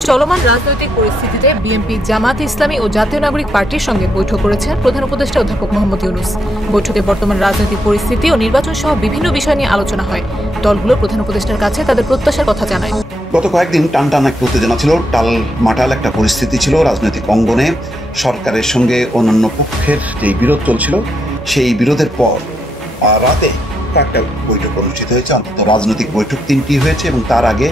চলমান রাজনৈতিক পরিস্থিতিতে বিএনপি, জামায়াতে ইসলামী ও জাতীয় নাগরিক পার্টির সঙ্গে বৈঠক করেছেন প্রধান উপদেষ্টা অধ্যাপক মোহাম্মদ ইউনূস। বৈঠকে বর্তমান রাজনৈতিক পরিস্থিতি ও নির্বাচন সহ বিভিন্ন বিষয় নিয়ে আলোচনা হয়। দলগুলো প্রধান উপদেষ্টার কাছে তাদের প্রত্যাশার কথা জানায়। গত কয়েকদিন টানটান এক উত্তেজনা ছিল, টালমাটাল একটা পরিস্থিতি ছিল রাজনৈতিক অঙ্গনে। সরকারের সঙ্গে অন্যান্য পক্ষের যে বিরোধ চলছিল, সেই বিরোধের পর রাতে কয়েকটা বৈঠক অনুষ্ঠিত হয়েছে। অন্তত রাজনৈতিক বৈঠক 3টি হয়েছে এবং তার আগে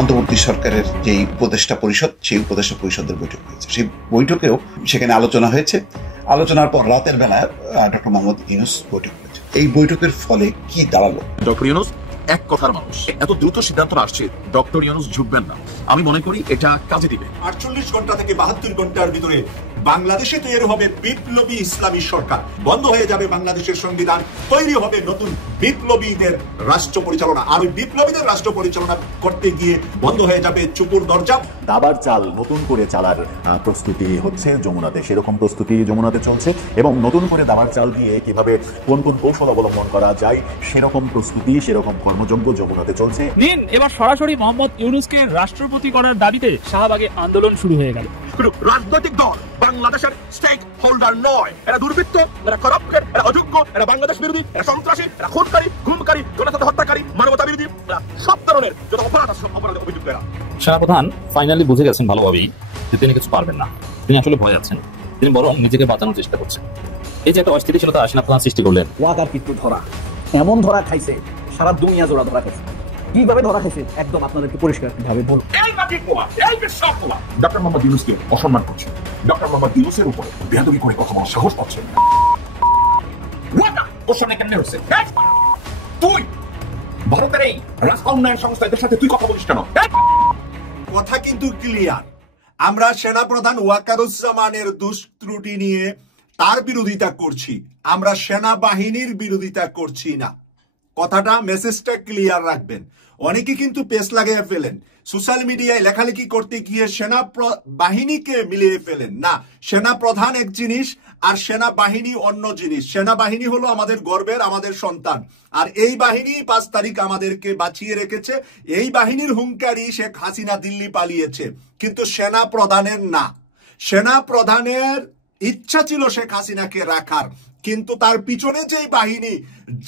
অন্তর্বর্তী সরকারের যে উপদেষ্টা পরিষদ, সেই উপদেষ্টা পরিষদের বৈঠক হয়েছে। সেই বৈঠকেও সেখানে আলোচনা হয়েছে। আলোচনার পর রাতের বেলায় ডক্টর মোহাম্মদ ইউনূস বৈঠক করেছে। এই বৈঠকের ফলে কি দাঁড়ালো? ডক্টর ইউনূস এক কথার মানুষ, এত দ্রুত সিদ্ধান্ত আসছে, ডক্টর ইউনূস ঝুঁকবেন না। আমি মনে করি এটা কাজে দিবে। 48 ঘন্টা থেকে 72 ঘন্টার ভিতরে বাংলাদেশে তৈরি হবে বিপ্লবী ইসলামী সরকার, বন্ধ হয়ে যাবে বাংলাদেশের সংবিধান, তৈরি হবে নতুন বিপ্লবীদের রাষ্ট্র পরিচালনা। আর ওই বিপ্লবীদের রাষ্ট্র পরিচালনা করতে গিয়ে বন্ধ হয়ে যাবে চুপুর দরজা। দাবার চাল নতুন করে চালার প্রস্তুতি হচ্ছে যমুনাতে, সেরকম প্রস্তুতি যমুনাতে চলছে এবং নতুন করে দাবার চাল দিয়ে কিভাবে কোন কোন কৌশল অবলম্বন করা যায় সেরকম প্রস্তুতি, সেরকম কর্মযজ্ঞ যমুনাতে চলছে। এবার সরাসরি মোহাম্মদ ইউনূসকে রাষ্ট্রপতি করার দাবিতে শাহবাগে আন্দোলন শুরু হয়ে গেল। রাজনৈতিক দল বাংলাদেশের স্টেক হোল্ডার নয়, এরা দুর্বৃত্ত, এরা করাপ্টেড, এরা অযোগ্য, এরা বাংলাদেশ বিরোধী, এরা সন্ত্রাসী, এরা খুনকারী, গুমকারী, জনতা হত্যাকারী, মানবতা বিরোধী, এরা সব ধরনের যত অপরাধ আছে অপরাধে অভিযুক্ত এরা। সেনাপ্রধান ফাইনালি বুঝে গেছেন ভালোভাবেই যে তিনি কিছু পারবেন না। তিনি আসলে ভয় আছেন, তিনি বরং নিজেকে বাঁচানোর চেষ্টা করছেন। এই যে একটা অস্থিতিশীলতা সেনাপ্রধান সৃষ্টি করলেন। ওয়াকার কিন্তু ধরা, এমন ধরা খাইছে, সারা দুনিয়া জোড়া ধরা খাইছে। কিভাবে ধরা খাইছে একদম আপনাদেরকে পরিষ্কার ভাবে বলুন। এই মাটি কোয়া, এই বিশ্ব কোয়া ডক্টর মোহাম্মদ ইউনূসকে অসম্মান করছে। ডক্টর মোহাম্মদ ইউনূসের উপরে বেয়াদবি করে কথা বলার সাহস পাচ্ছে। তুই ভারতের এই রাষ্ট্র উন্নয়ন সংস্থাদের সাথে তুই কথা বলিস কেন? কথা কিন্তু ক্লিয়ার। আমরা সেনাপ্রধান ওয়াকারুজ্জামানের দুষ্ত্রুটি নিয়ে তার বিরোধিতা করছি, আমরা সেনাবাহিনীর বিরোধিতা করছি না। কথাটা, মেসেজটা ক্লিয়ার রাখবেন। অনেকে কিন্তু পেস লাগিয়ে ফেলেন, সোশ্যাল মিডিয়ায় লেখালেখি করতে গিয়ে সেনা বাহিনীকে মিলিয়ে ফেলেন। না, সেনা প্রধান এক জিনিস আর সেনাবাহিনী অন্য জিনিস। সেনাবাহিনী হলো আমাদের গর্বের, আমাদের সন্তান। আর এই বাহিনী 5 তারিখ আমাদেরকে বাঁচিয়ে রেখেছে। এই বাহিনীর হুঙ্কারি শেখ হাসিনা দিল্লি পালিয়েছে, কিন্তু সেনা প্রধানের না। সেনা প্রধানের ইচ্ছা ছিল শেখ হাসিনাকে রাখার, কিন্তু তার পিছনে যেই বাহিনী,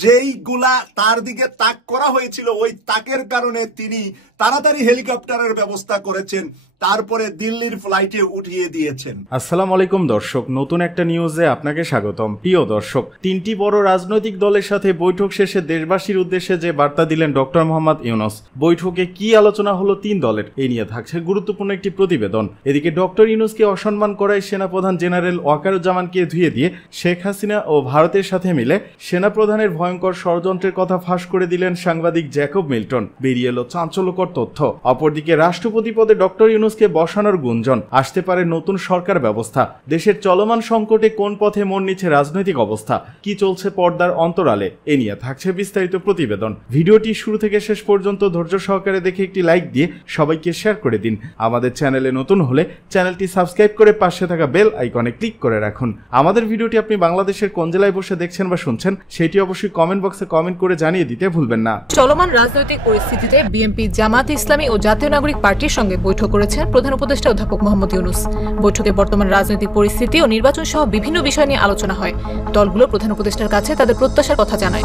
যেইগুলা তার দিকে তাক করা হয়েছিল, ওই তাকের কারণে তিনি তাড়াতাড়ি হেলিকপ্টারের ব্যবস্থা করেছেন, তারপরে দিল্লির ফ্লাইটে উঠিয়ে দিয়েছেন। আসসালামু আলাইকুম দর্শক, নতুন একটা নিউজে আপনাকে স্বাগতম। প্রিয় দর্শক, 3টি বড় রাজনৈতিক দলের সাথে বৈঠক শেষে দেশবাসীর উদ্দেশ্যে যে বার্তা দিলেন ডক্টর মোহাম্মদ ইউনূস। বৈঠকে কি আলোচনা হলো 3 দলের, এই নিয়ে থাকছে গুরুত্বপূর্ণ একটি প্রতিবেদন। এদিকে ডক্টর ইউনূসকে অসম্মান করায় সেনাপ্রধান জেনারেল ওয়াকারুজ্জামানকে ধুয়ে দিয়ে শেখ হাসিনা ও ভারতের সাথে মিলে সেনাপ্রধানের ভয়ঙ্কর ষড়যন্ত্রের কথা ফাঁস করে দিলেন সাংবাদিক জ্যাকব মিল্টন। বেরিয়ে এলো চাঞ্চল্যকর তথ্য। অপরদিকে রাষ্ট্রপতি পদে ডক্টর ইউনূসকে বসানোর গুঞ্জন, আসতে পারে নতুন সরকার ব্যবস্থা। দেশের চলমান সংকটে কোন পথে মন নিচ্ছে রাজনৈতিক অবস্থা, কি চলছে পর্দার অন্তরালে, এ নিয়ে থাকছে বিস্তারিত প্রতিবেদন। ভিডিওটি শুরু থেকে শেষ পর্যন্ত ধৈর্য সহকারে দেখে একটি লাইক দিয়ে সবাইকে শেয়ার করে দিন। আমাদের চ্যানেলে নতুন হলে চ্যানেলটি সাবস্ক্রাইব করে পাশে থাকা বেল আইকনে ক্লিক করে রাখুন। আমাদের ভিডিওটি আপনি বাংলাদেশের কোন জেলায় বসে দেখছেন বা শুনছেন সেটি অবশ্যই কমেন্ট বক্সে কমেন্ট করে জানিয়ে দিতে ভুলবেন না। চলমান রাজনৈতিক পরিস্থিতিতে বিএনপি, জামায়াতে ইসলামী ও জাতীয় নাগরিক পার্টির সঙ্গে বৈঠক করেছেন প্রধান উপদেষ্টা অধ্যাপক মোহাম্মদ ইউনূস। বৈঠকে বর্তমান রাজনৈতিক পরিস্থিতি ও নির্বাচন সহ বিভিন্ন বিষয় নিয়ে আলোচনা হয়। দলগুলো প্রধান উপদেষ্টার কাছে তাদের প্রত্যাশার কথা জানায়।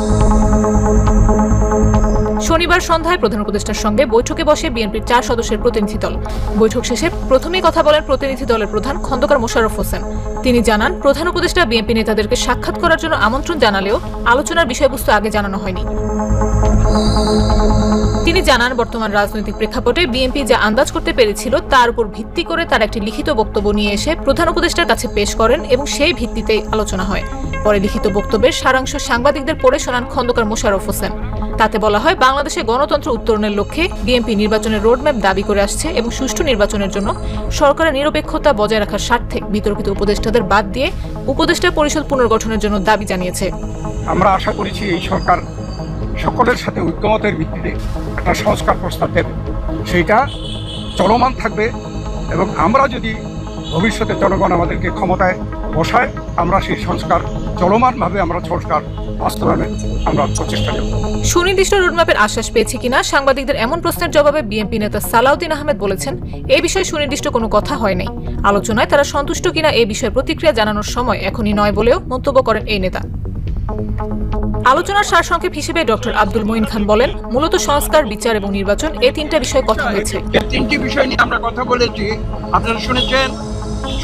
শনিবার সন্ধ্যায় প্রধান উপদেষ্টার সঙ্গে বৈঠকে বসে বিএনপির 4 সদস্যের প্রতিনিধি দল। বৈঠক শেষে প্রথমেই কথা বলেন প্রতিনিধি দলের প্রধান খন্দকার মোশাররফ হোসেন। তিনি জানান, প্রধান উপদেষ্টা বিএনপি নেতাদেরকে সাক্ষাৎ করার জন্য আমন্ত্রণ জানালেও আলোচনার বিষয়বস্তু আগে জানানো হয়নি। তিনি জানান, বর্তমান রাজনৈতিক প্রেক্ষাপটে বিএনপি যা আন্দাজ করতে পেরেছিল তার উপর ভিত্তি করে তার একটি লিখিত বক্তব্য নিয়ে এসে প্রধান উপদেষ্টার কাছে পেশ করেন এবং সেই ভিত্তিতেই আলোচনা হয়। পরে লিখিত বক্তব্যের সারাংশ সাংবাদিকদের পড়ে শোনান খন্দকার মোশাররফ হোসেন। তাতে বলা হয়, বাংলাদেশে গণতন্ত্র উত্তরণের লক্ষ্যে বিএনপি নির্বাচনের রোডম্যাপ দাবি করে আসছে এবং সুষ্ঠু নির্বাচনের জন্য সরকারের নিরপেক্ষতা বজায় রাখার স্বার্থে বিতর্কিত উপদেষ্টাদের বাদ দিয়ে উপদেষ্টা পরিষদ পুনর্গঠনের জন্য দাবি জানিয়েছে। আমরা আশা করেছি এই সরকার সকলের সাথে ঐক্যমতের ভিত্তিতে একটা সংস্কার প্রস্তাব দেবে, সেইটা চলমান থাকবে এবং আমরা যদি ভবিষ্যতে জনগণ আমাদেরকে ক্ষমতায় বসায় আমরা সেই সংস্কার চলমানভাবে আমরা সংস্কার বাস্তবায়নে আমরা প্রচেষ্টা নেব। সুনির্দিষ্ট রোডম্যাপের আশ্বাস পেয়েছে কিনা সাংবাদিকদের এমন প্রশ্নের জবাবে বিএনপি নেতা সালাউদ্দিন আহমেদ বলেছেন, এই বিষয়ে সুনির্দিষ্ট কোনো কথা হয়নি। আলোচনায় তারা সন্তুষ্ট কিনা এই বিষয়ে প্রতিক্রিয়া জানানোর সময় এখনই নয় বলেও মন্তব্য করেন এই নেতা। আলোচনার সারসংক্ষেপ হিসেবে ডক্টর আব্দুল মঈন খান বলেন, মূলত সংস্কার, বিচার এবং নির্বাচন এই তিনটা বিষয়ে কথা হয়েছে। এই তিনটি বিষয় নিয়ে আমরা কথা বলেছি। আপনারা শুনেছেন,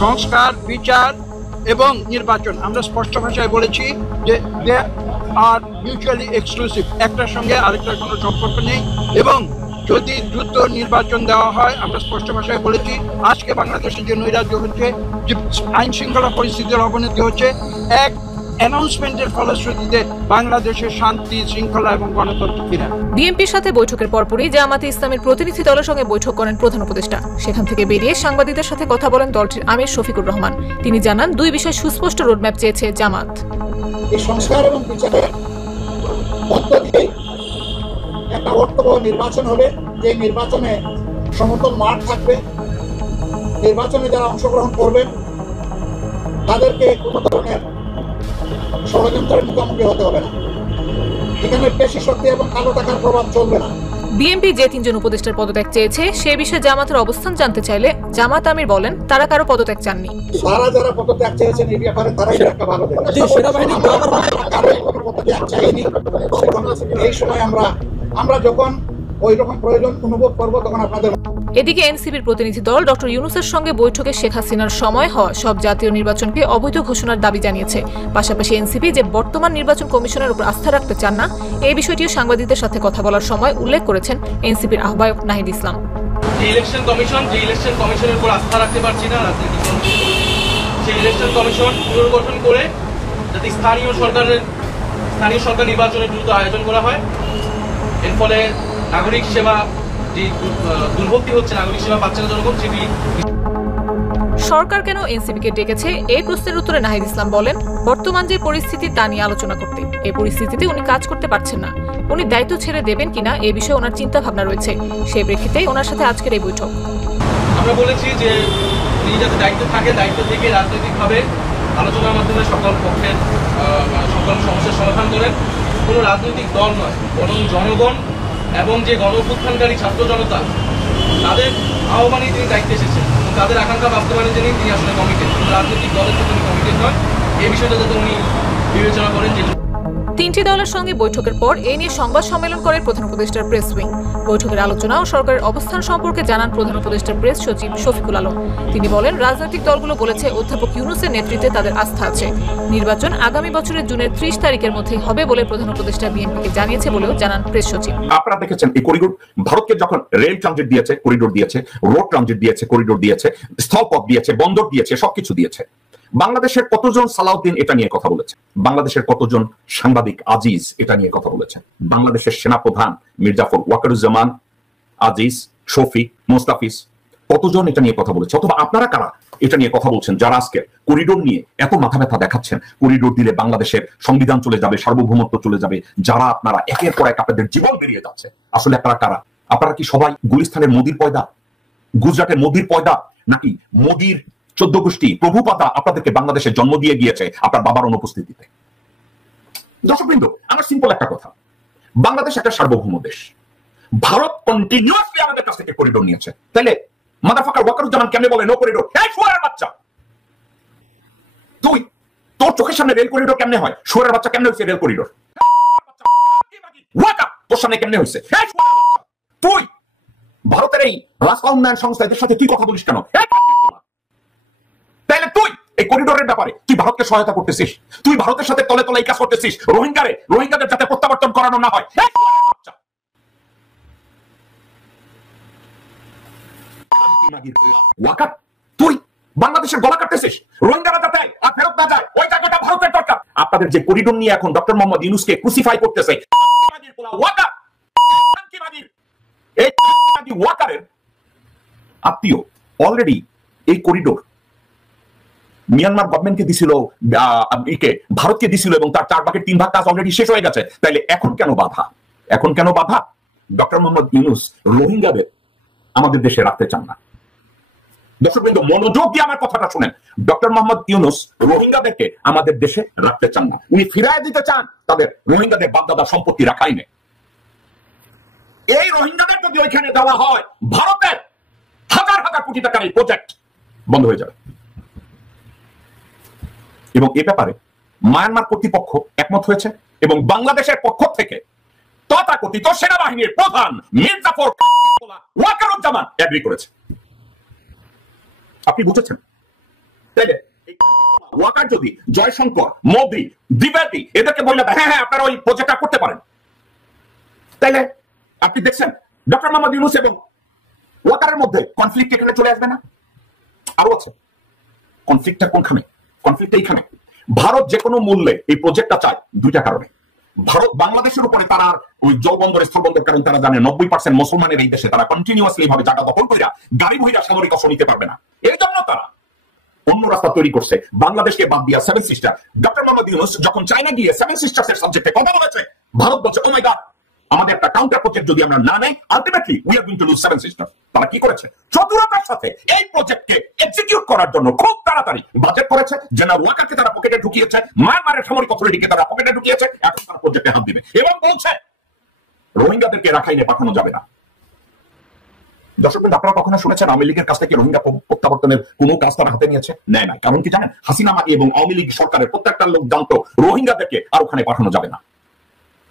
সংস্কার, বিচার এবং নির্বাচন। আমরা স্পষ্ট ভাষায় বলেছি যে দে আর মিউচুয়ালি এক্সক্লুসিভ, একটার সঙ্গে আরেকটার কোনো সম্পর্ক নেই। এবং যদি দ্রুত নির্বাচন দেওয়া হয়, আমরা স্পষ্ট ভাষায় বলেছি, আজকে বাংলাদেশের যে নৈরাজ্য হচ্ছে, যে আইন শৃঙ্খলা পরিস্থিতির অবনতি হচ্ছে, এক অ্যানাউন্সমেন্টের ফলশ্রুতিতে বাংলাদেশের শান্তি, শৃঙ্খলা এবং গণতন্ত্র ফিরে। বিএনপির সাথে বৈঠকের পরপরই জামাতে ইসলামের প্রতিনিধি দলের সঙ্গে বৈঠক করেন প্রধান উপদেষ্টা। সেখান থেকে বেরিয়ে সাংবাদিকদের সাথে কথা বলেন দলটির আমির শফিকুর রহমান। তিনি জানান, দুই বিষয়ে সুস্পষ্ট রোডম্যাপ চেয়েছে জামাত। এই সংস্কার এবং বিচারের মধ্য দিয়ে একটা অর্থবহ নির্বাচন হবে, যে নির্বাচনে সমতল মাঠ থাকবে। নির্বাচনে যারা অংশগ্রহণ করবেন তাদেরকে কোনো ধরনের ষড়যন্ত্রের মুখোমুখি হতে হবে না। এখানে পেশি শক্তি এবং কালো টাকার প্রভাব চলবে না। বিএনপি যে তিনজন উপদেষ্টার পদত্যাগ চেয়েছে সে বিষয়ে জামাতের অবস্থান জানতে চাইলে জামাত আমির বলেন, তারা কারো পদত্যাগ চাননি। তারা যারা পদত্যাগ চেয়েছেন এই ব্যাপারে তারাই একটা ভালো দেয়। এই সময় আমরা যখন ওই রকম প্রয়োজন অনুভব করবো তখন আপনাদের। এদিকে এনসিপির প্রতিনিধি দল ডক্টর ইউনূসের সঙ্গে বৈঠকে শেখ হাসিনার সময় হওয়া সব জাতীয় নির্বাচনকে অবৈধ ঘোষণার দাবি জানিয়েছে। পাশাপাশি এনসিপি যে বর্তমান নির্বাচন কমিশনের উপর আস্থা রাখতে চান না, এই বিষয়টিও সাংবাদিকদের সাথে কথা বলার সময় উল্লেখ করেছেন এনসিপির আহ্বায়ক নাহিদ ইসলাম। ইলেকশন কমিশনের উপর আস্থা রাখতে পারছি না রাজনৈতিক দল। সেই ইলেকশন কমিশন পুনর্গঠন করে যাতে স্থানীয় সরকার নির্বাচনের দ্রুত আয়োজন করা হয়। এর ফলে নাগরিক সেবা যে দুর্ভোগটি হচ্ছে, নাগরিক সেবা পাচ্ছে না জনগণ, সেটি। সরকার কেন এনসিপিকে ডেকেছে এই প্রশ্নের উত্তরে নাহিদ ইসলাম বলেন, বর্তমান যে পরিস্থিতি তা নিয়ে আলোচনা করতে। এই পরিস্থিতিতে উনি কাজ করতে পারছেন না। উনি দায়িত্ব ছেড়ে দেবেন কিনা এই বিষয়ে ওনার চিন্তা ভাবনা রয়েছে। সেই প্রেক্ষিতেই ওনার সাথে আজকের এই বৈঠক। আমরা বলেছি যে তিনি যাতে দায়িত্ব থাকে, দায়িত্ব থেকে রাজনৈতিকভাবে আলোচনার মাধ্যমে সকল পক্ষের সকল সমস্যার সমাধান করেন। কোনো রাজনৈতিক দল নয়, বরং জনগণ এবং যে গণ-অভ্যুত্থানকারী ছাত্র জনতা, তাদের আহ্বানে তিনি দায়িত্বে এসেছেন। তাদের আকাঙ্ক্ষা বাস্তবায়নের জন্যই তিনি আসলে কমিটেড। রাজনৈতিক দলের সাথে তিনি কমিটেড নয়। এই বিষয়টা যাতে উনি বিবেচনা করেন। যে তিনটি দলের সঙ্গে বৈঠকের পর এ নিয়ে সংবাদ সম্মেলন করে প্রধান উপদেষ্টার প্রেস উইং। বৈঠকের আলোচনা ও সরকারের অবস্থান সম্পর্কে জানান প্রধান উপদেষ্টার প্রেস সচিব শফিকুল আলম। তিনি বলেন, রাজনৈতিক দলগুলো বলেছে অধ্যাপক ইউনূসের নেতৃত্বে তাদের আস্থা আছে। নির্বাচন আগামী বছরের জুনের 30 তারিখের মধ্যেই হবে বলে প্রধান উপদেষ্টা বিএনপিকে জানিয়েছে বলেও জানান প্রেস সচিব। আপনারা দেখেছেন এই করিডোর ভারতকে যখন রেল ট্রানজিট দিয়েছে, করিডোর দিয়েছে, রোড ট্রানজিট দিয়েছে, করিডোর দিয়েছে, স্থলপথ দিয়েছে, বন্দর দিয়েছে, সবকিছু দিয়েছে। বাংলাদেশের কতজন সালাউদ্দিন এটা নিয়ে কথা বলেছে? বাংলাদেশের কতজন সাংবাদিক আজিজ এটা নিয়ে কথা বলেছেন? বাংলাদেশের সেনাপ্রধান মির্জাফর ওয়াকারুজ্জামান, আজিজ, শফিক, মোস্তাফিজ, কতজন এটা নিয়ে কথা বলেছে? অথবা আপনারা কারা এটা নিয়ে কথা বলছেন, যারা আজকে করিডোর নিয়ে এত মাথা ব্যথা দেখাচ্ছেন? করিডোর দিলে বাংলাদেশের সংবিধান চলে যাবে, সার্বভৌমত্ব চলে যাবে। যারা আপনারা একের পর এক আপনাদের জীবন বেরিয়ে যাচ্ছে, আসলে আপনারা কারা? আপনারা কি সবাই গুলিস্তানের মোদির পয়দা, গুজরাটের মোদির পয়দা, নাকি মোদির 14 গোষ্ঠী প্রভুপাতা আপনাদেরকে বাংলাদেশে জন্ম দিয়ে গিয়েছে আপনার বাবার অনুপস্থিতিতে? দর্শকবৃন্দ, আমার সিম্পল একটা কথা, বাংলাদেশ একটা সার্বভৌম দেশ। ভারত কন্টিনিউয়াসলি আমাদের কাছ থেকে করিডোর নিয়েছে। তাইলে মাদারফাকার ওয়াকারুজ্জামান কেমনে বলে নো করিডোর? এই শুয়ারের বাচ্চা, তুই তোর চোখের সামনে রেল করিডোর কেমনে হয়? শুয়ারের বাচ্চা, কেমনে হয়েছে রেল করিডোর? তোর সামনে কেমনে হয়েছে? তুই ভারতের এই রাস্তা উন্নয়ন সংস্থা এদের সাথে তুই কথা বলিস কেন? তাহলে তুই এই করিডোরের ব্যাপারে তুই ভারতকে সহায়তা করতেছিস, তুই ভারতের সাথে তলে তলে এই কাজ করতেছিস রোহিঙ্গাদের যাতে প্রত্যাবর্তন করানো না হয়। তুই বাংলাদেশের গলা কাটতেছিস, রোহিঙ্গারা যাতে আর ফেরত না যায়, ওই জায়গাটা ভারতের দরকার। আপনাদের যে করিডোর নিয়ে এখন ডক্টর মোহাম্মদ ইউনূসকে ক্রুসিফাই করতেছে, এই ওয়াকারের আত্মীয় অলরেডি এই করিডোর মিয়ানমার গভর্নমেন্টকে দিছিল, ভারতকে দিছিল, এবং তার 4 ভাগের 3 ভাগ কাজ অলরেডি শেষ হয়ে গেছে। তাইলে এখন কেন বাধা? এখন কেন বাধা? ডক্টর মোহাম্মদ ইউনূস রোহিঙ্গাদের আমাদের দেশে রাখতে চান না। দর্শক বিন্দু মনোযোগ দিয়ে আমার কথাটা শুনেন। ডক্টর মোহাম্মদ ইউনূস রোহিঙ্গাদেরকে আমাদের দেশে রাখতে চান না, উনি ফিরায় দিতে চান তাদের রোহিঙ্গাদের বাপদাদা সম্পত্তি রাখাইনে। এই রোহিঙ্গাদের যদি ওইখানে দেওয়া হয়, ভারতের হাজার হাজার কোটি টাকার এই প্রজেক্ট বন্ধ হয়ে যাবে। এবং এ ব্যাপারে মায়ানমার কর্তৃপক্ষ একমত হয়েছে এবং বাংলাদেশের পক্ষ থেকে তথাকথিত সেনাবাহিনীর প্রধান মির্জাফর ওয়াকারুজ্জামান এগ্রি করেছে। আপনি বুঝেছেন? তাইলে ওয়াকার যদি জয়শঙ্কর, মোদি, দ্বিবেদী এদেরকে বললে হ্যাঁ হ্যাঁ আপনারা ওই প্রজেক্টটা করতে পারেন, তাইলে আপনি দেখছেন ডক্টর মোহাম্মদ ইউনূস এবং ওয়াকারের মধ্যে কনফ্লিক্ট এখানে চলে আসবে না? আরো আছে কনফ্লিক্টটা কোনখানে? কনফ্লিক্ট এইখানে ভারত যে কোনো মূল্যে এই প্রজেক্টটা চায় দুইটা কারণে। ভারত বাংলাদেশের উপরে তারা ওই জলবন্দর স্থলবন্দর, কারণ তারা জানে 90% মুসলমানের এই দেশে তারা কন্টিনিউয়াসলি ভাবে জায়গা দখল করে গাড়ি বহিরা সামরিক অস্ত্র নিতে পারবে না। এর জন্য তারা অন্য রাস্তা তৈরি করছে, বাংলাদেশকে বাদ দিয়া seven sister. Doctor Mohammad Yunus যখন চায়না গিয়ে সেভেন সিস্টার্স এর সাবজেক্টে কথা বলেছে, ভারত বলছে ও মাই গড, আমাদের একটা কাউন্টার প্রজেক্ট যদি আমরা না নেই, ultimately we are going to lose seven sisters. তারা কি করেছে? চতুরতার সাথে এই প্রজেক্টকে এক্সিকিউট করার জন্য খুব তাড়াতাড়ি বাজেট করেছে। জেনারেল ওয়াকারকে তারা পকেটে ঢুকিয়েছে, মায়ানমারের সামরিক অথরিটিকে তারা পকেটে ঢুকিয়েছে, এখন তারা প্রজেক্টে হাত দিবে এবং বলছে রোহিঙ্গাদেরকে রাখাইনে পাঠানো যাবে না। দর্শক আপনারা কখনো শুনেছেন আওয়ামী লীগের কাছ থেকে রোহিঙ্গা প্রত্যাবর্তনের কোন কাজ তারা হাতে নিয়েছে? নেয় না। কারণ কি জানেন? হাসিনা এবং আওয়ামী লীগ সরকারের প্রত্যেকটা লোক জানতো রোহিঙ্গাদেরকে আর ওখানে পাঠানো যাবে না।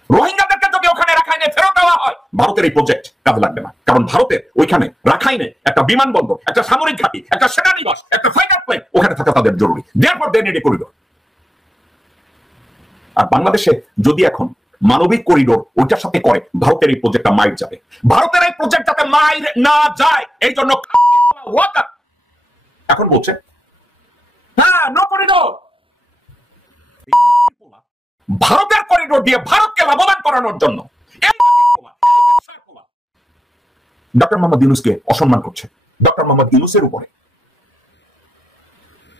রোহিঙ্গাদেরকে যদি ওখানে রাখাইনে ফেরত দেওয়া হয়, ভারতের এই প্রজেক্ট কাজে লাগবে না। কারণ ভারতের ওইখানে রাখাইনে একটা বিমানবন্দর, একটা সামরিক ঘাঁটি, একটা সেনানিবাস, একটা ফাইটার প্লেন ওখানে থাকা তাদের জরুরি। Therefore they need a corridor. আর বাংলাদেশে যদি এখন মানবিক করিডোর ওইটার সাথে করে, ভারতের এই প্রজেক্টটা মাইর যাবে। ভারতের এই প্রজেক্ট যাতে মাইর না যায় এই জন্য ওয়াকার এখন বলছে হ্যাঁ নো করিডোর। ভারতের করিডোর দিয়ে ভারতকে লাভবান করানোর জন্য ডক্টর মোহাম্মদ ইউনূসকে অসম্মান করছে। ডক্টর মোহাম্মদ ইউনূসের উপরে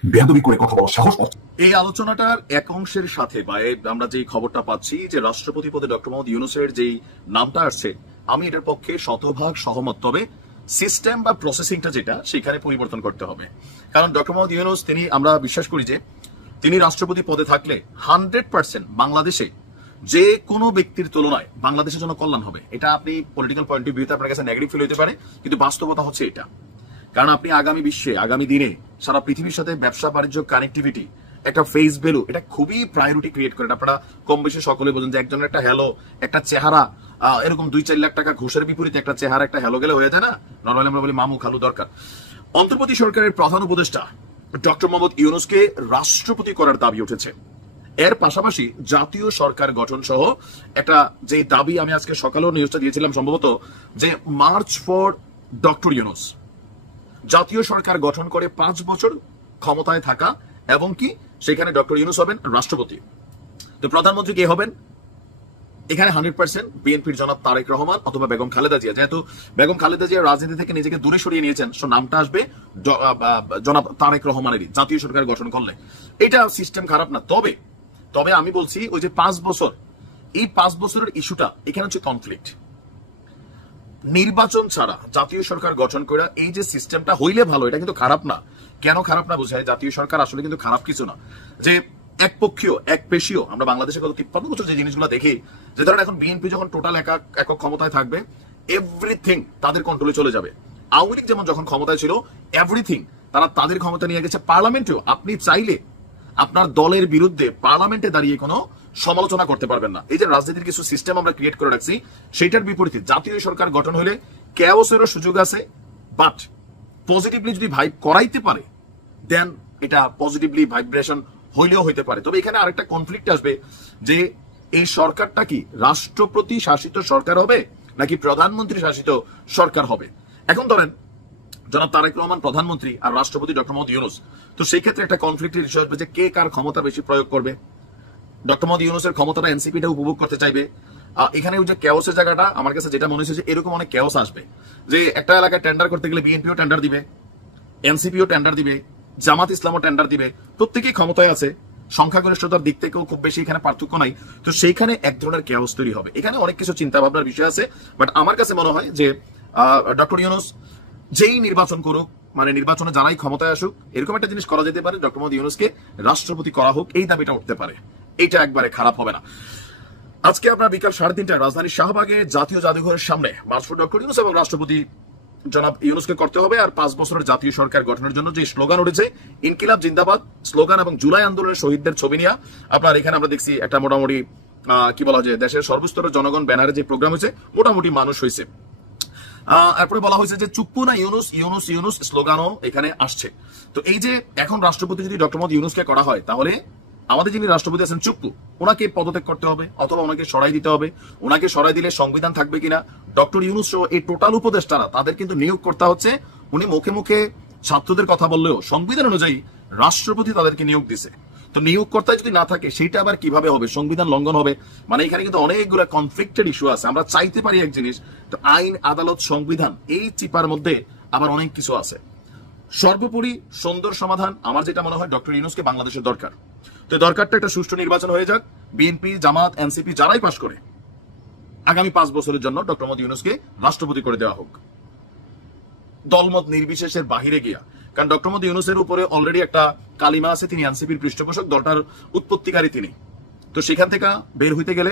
বেয়াদবি করে কথা বলার সাহস পাচ্ছে। এই আলোচনাটার এক অংশের সাথে বা আমরা যে খবরটা পাচ্ছি যে রাষ্ট্রপতি পদে ডক্টর মোহাম্মদ ইউনূসের যেই নামটা আসছে, আমি এটার পক্ষে শতভাগ সহমত। তবে সিস্টেম বা প্রসেসিংটা যেটা সেখানে পরিবর্তন করতে হবে। কারণ ডক্টর মোহাম্মদ ইউনূস তিনি, আমরা বিশ্বাস করি যে তিনি রাষ্ট্রপতি পদে থাকলে 100% বাংলাদেশে যে কোনো ব্যক্তির তুলনায় বাংলাদেশের জন্য কল্যাণ হবে। এটা আপনি পলিটিক্যাল পয়েন্ট অফ ভিউতে আপনার কাছে নেগেটিভ ফিল হতে পারে, কিন্তু বাস্তবতা হচ্ছে এটা। কারণ আপনি আগামী বিশ্বে, আগামী দিনে সারা পৃথিবীর সাথে ব্যবসা বাণিজ্য, কানেক্টিভিটি, একটা ফেস ভ্যালু, এটা খুবই প্রায়োরিটি ক্রিয়েট করেন। আপনারা কম বেশি সকলে বোঝেন যে একজনের একটা হ্যালো, একটা চেহারা, এরকম 2-4 লাখ টাকা ঘুষের বিপরীতে একটা চেহারা, একটা হ্যালো গেলে হয়ে যায় না? নর্মালি আমরা বলি মামু খালু দরকার। অন্তর্বর্তী সরকারের প্রধান উপদেষ্টা ডক্টর মোহাম্মদ ইউনূসকে রাষ্ট্রপতি করার দাবি উঠেছে। এর পাশাপাশি জাতীয় সরকার গঠন সহ একটা যে দাবি, আমি আজকে সকালেও নিউজটা দিয়েছিলাম সম্ভবত, যে মার্চ ফর ডক্টর ইউনূস, জাতীয় সরকার গঠন করে 5 বছর ক্ষমতায় থাকা এবং কি সেখানে ডক্টর ইউনূস হবেন রাষ্ট্রপতি। তো প্রধানমন্ত্রী কে হবেন? এখানে 100% বিএনপির জনাব তারেক রহমান অথবা বেগম খালেদা জিয়া। যেহেতু বেগম খালেদা জিয়া রাজনীতি থেকে নিজেকে দূরে সরিয়ে নিয়েছেন, সো নামটা আসবে জনাব তারেক রহমানেরই জাতীয় সরকার গঠন করলে। এটা সিস্টেম খারাপ না। তবে আমি বলছি ওই যে 5 বছর, এই 5 বছরের ইস্যুটা এখানে হচ্ছে কনফ্লিক্ট। নির্বাচন ছাড়া জাতীয় সরকার গঠন করে এই যে সিস্টেমটা হইলে ভালো, এটা কিন্তু খারাপ না। কেন খারাপ না বোঝায়? জাতীয় সরকার আসলে কিন্তু খারাপ কিছু না। যে একপক্ষীয়, এক পেশীয়, আমরা বাংলাদেশে গত 53 বছর যে জিনিসগুলো দেখি, যে ধরেন এখন বিএনপি যখন টোটাল একক ক্ষমতায় থাকবে, এভরিথিং তাদের কন্ট্রোলে চলে যাবে। আওয়ামী লীগ যেমন যখন ক্ষমতায় ছিল, এভরিথিং তারা তাদের ক্ষমতা নিয়ে গেছে। পার্লামেন্টেও আপনি চাইলে আপনার দলের বিরুদ্ধে পার্লামেন্টে দাঁড়িয়ে কোনো সমালোচনা করতে পারবেন না। এই যে রাজনীতির কিছু সিস্টেম আমরা ক্রিয়েট করে রাখছি, সেটার বিপরীতে জাতীয় সরকার গঠন হলে কেওসেরও সুযোগ আছে, বাট পজিটিভলি যদি ভাইব করাইতে পারে, দেন এটা পজিটিভলি ভাইব্রেশন হইলেও হইতে পারে। তবে এখানে আরেকটা কনফ্লিক্ট আসবে যে এই সরকারটা কি রাষ্ট্রপতি শাসিত সরকার হবে নাকি প্রধানমন্ত্রী শাসিত সরকার হবে। এখন ধরেন জনাব তারেক রহমান প্রধানমন্ত্রী আর রাষ্ট্রপতি ডক্টর মোহাম্মদ ইউনূস, তো সেই ক্ষেত্রে একটা কনফ্লিক্টের ইস্যু আসবে যে কে কার ক্ষমতা বেশি প্রয়োগ করবে। ডক্টর মোহাম্মদ ইউনূসের ক্ষমতাটা এনসিপিটা উপভোগ করতে চাইবে। এখানে ওই যে কেওসের জায়গাটা আমার কাছে যেটা মনে হচ্ছে, এরকম অনেক কেওস আসবে যে একটা এলাকায় টেন্ডার করতে গেলে বিএনপিও টেন্ডার দিবে, এনসিপিও টেন্ডার দিবে, জামাত ইসলামও টেন্ডার দিবে, প্রত্যেকেই ক্ষমতায় আছে, সংখ্যাগরিষ্ঠতার দিক থেকেও খুব বেশি এখানে পার্থক্য নাই। তো সেইখানে এক ধরনের কেওস তৈরি হবে। এখানে অনেক কিছু চিন্তা ভাবনার বিষয় আছে, বাট আমার কাছে মনে হয় যে ডক্টর ইউনূস যেই নির্বাচন করুক, মানে নির্বাচনে যারাই ক্ষমতায় আসুক এরকম একটা জিনিস করা যেতে পারে, ডক্টর মোহাম্মদ ইউনূসকে রাষ্ট্রপতি করা হোক, এই দাবিটা উঠতে পারে। এটা একবারে খারাপ হবে না। আজকে আপনার বিকাল 3:30টায় রাজধানীর শাহবাগে জাতীয় জাদুঘরের সামনে মার্চ ফর ডক্টর ইউনূস এবং রাষ্ট্রপতি জনাব ইউনূসকে করতে হবে। আর 5 বছরের জাতীয় সরকার গঠনের জন্য যে স্লোগান উঠেছে ইনকিলাব জিন্দাবাদ স্লোগান এবং জুলাই আন্দোলনের শহীদদের ছবি নিয়ে আপনার এখানে আমরা দেখছি একটা মোটামুটি কি বলা যায় দেশের সর্বস্তরের জনগণ ব্যানারে যে প্রোগ্রাম হয়েছে মোটামুটি মানুষ হয়েছে। এরপরে বলা হয়েছে যে চুপ্পু না ইউনূস, ইউনূস ইউনূস স্লোগানও এখানে আসছে। তো এই যে এখন রাষ্ট্রপতি যদি ডক্টর মোহাম্মদ ইউনূসকে করা হয় তাহলে আমাদের যিনি রাষ্ট্রপতি আছেন চুপ্পু ওনাকে পদত্যাগ করতে হবে অথবা ওনাকে সরাই দিতে হবে। ওনাকে সরাই দিলে সংবিধান থাকবে কিনা, ডক্টর ইউনূস সহ এই টোটাল উপদেষ্টারা তাদের কিন্তু নিয়োগ করতে হচ্ছে। উনি মুখে মুখে ছাত্রদের কথা বললেও সংবিধান অনুযায়ী রাষ্ট্রপতি তাদেরকে নিয়োগ দিছে। তো নিয়োগকর্তা যদি না থাকে সেটা আবার কিভাবে হবে, সংবিধান লঙ্ঘন হবে। মানে এখানে কিন্তু অনেকগুলো কনফ্লিক্টেড ইস্যু আছে। আমরা চাইতে পারি এক জিনিস, তো আইন আদালত সংবিধান এই চিপার মধ্যে আবার অনেক কিছু আছে। সর্বোপরি সুন্দর সমাধান আমার যেটা মনে হয় ডক্টর ইউনূসকে বাংলাদেশের দরকার। তো দরকারটা একটা সুষ্ঠু নির্বাচন হয়ে যাক, বিএনপি জামাত এনসিপি যারাই পাশ করে আগামী 5 বছরের জন্য ডক্টর মোহাম্মদ ইউনূসকে রাষ্ট্রপতি করে দেওয়া হোক, দলমত নির্বিশেষের বাহিরে গিয়া। কারণ ডক্টর মোহাম্মদ ইউনূসের উপরে অলরেডি একটা কালিমা আছে, তিনি এনসিপির পৃষ্ঠপোষক, দলটার উৎপত্তিকারী তিনি। তো সেখান থেকে বের হইতে গেলে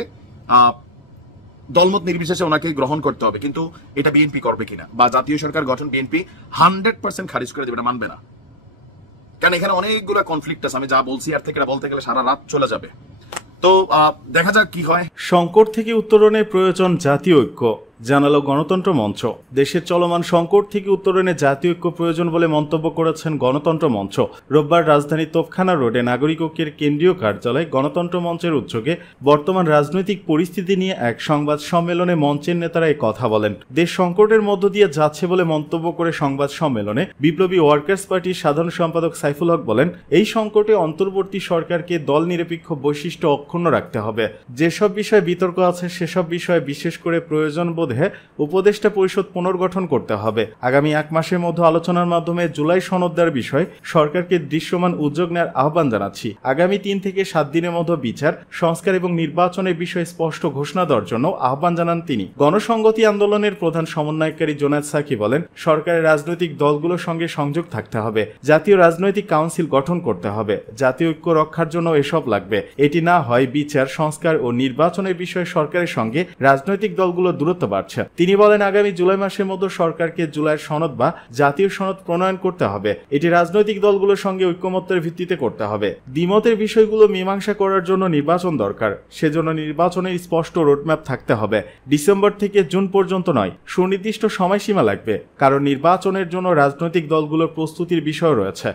দলমত নির্বিশেষে ওনাকে গ্রহণ করতে হবে। কিন্তু এটা বিএনপি করবে কিনা বা জাতীয় সরকার গঠন বিএনপি 100% খারিজ করে দেবে, এটা মানবে না। কারণ এখানে অনেকগুলো কনফ্লিক্ট আছে, আমি যা বলছি আর থেকে বলতে গেলে সারা রাত চলে যাবে। তো দেখা যাক কি হয়। সংকট থেকে উত্তরণে প্রয়োজন জাতীয় ঐক্য, জানালো গণতন্ত্র মঞ্চ। দেশের চলমান সংকট থেকে উত্তরণে জাতীয় ঐক্য প্রয়োজন বলে মন্তব্য করেছেন গণতন্ত্র মঞ্চ। রোববার রাজধানীর তোপখানা রোডে নাগরিক ঐক্যের কেন্দ্রীয় কার্যালয়ে গণতন্ত্র মঞ্চের উদ্যোগে বর্তমান রাজনৈতিক পরিস্থিতি নিয়ে এক সংবাদ সম্মেলনে মঞ্চের নেতারা এই কথা বলেন। দেশ সংকটের মধ্য দিয়ে যাচ্ছে বলে মন্তব্য করে সংবাদ সম্মেলনে বিপ্লবী ওয়ার্কার্স পার্টির সাধারণ সম্পাদক সাইফুল হক বলেন, এই সংকটে অন্তর্বর্তী সরকারকে দল নিরপেক্ষ বৈশিষ্ট্য অক্ষুণ্ণ রাখতে হবে। যেসব বিষয়ে বিতর্ক আছে সেসব বিষয়ে বিশেষ করে প্রয়োজন উপদেষ্টা পরিষদ পুনর্গঠন করতে হবে। আগামী 1 মাসের মধ্যে আলোচনার মাধ্যমে জুলাই সনদ দেওয়ার বিষয়ে সরকারকে দৃশ্যমান উদ্যোগ নেওয়ার আহ্বান জানাচ্ছি। আগামী 3 থেকে 7 দিনের মধ্যে বিচার সংস্কার এবং নির্বাচনের বিষয়ে স্পষ্ট ঘোষণা দেওয়ার জন্য আহ্বান জানান তিনি। গণসংহতি আন্দোলনের প্রধান সমন্বয়কারী জোনায়েদ সাকি বলেন, সরকারের রাজনৈতিক দলগুলোর সঙ্গে সংযোগ থাকতে হবে, জাতীয় রাজনৈতিক কাউন্সিল গঠন করতে হবে, জাতীয় ঐক্য রক্ষার জন্য এসব লাগবে। এটি না হয় বিচার সংস্কার ও নির্বাচনের বিষয়ে সরকারের সঙ্গে রাজনৈতিক দলগুলো দূরত্ব বাড়ছে। তিনি বলেন, আগামী জুলাই মাসের মধ্যে সরকারকে জুলাইয়ের সনদ বা জাতীয় সনদ প্রণয়ন করতে হবে। এটি রাজনৈতিক দলগুলোর সঙ্গে ঐক্যমত্যের ভিত্তিতে করতে হবে। দ্বিমতের বিষয়গুলো মীমাংসা করার জন্য নির্বাচন দরকার, সেজন্য নির্বাচনের স্পষ্ট রোডম্যাপ থাকতে হবে। ডিসেম্বর থেকে জুন পর্যন্ত নয়, সুনির্দিষ্ট সময়সীমা লাগবে, কারণ নির্বাচনের জন্য রাজনৈতিক দলগুলোর প্রস্তুতির বিষয় রয়েছে।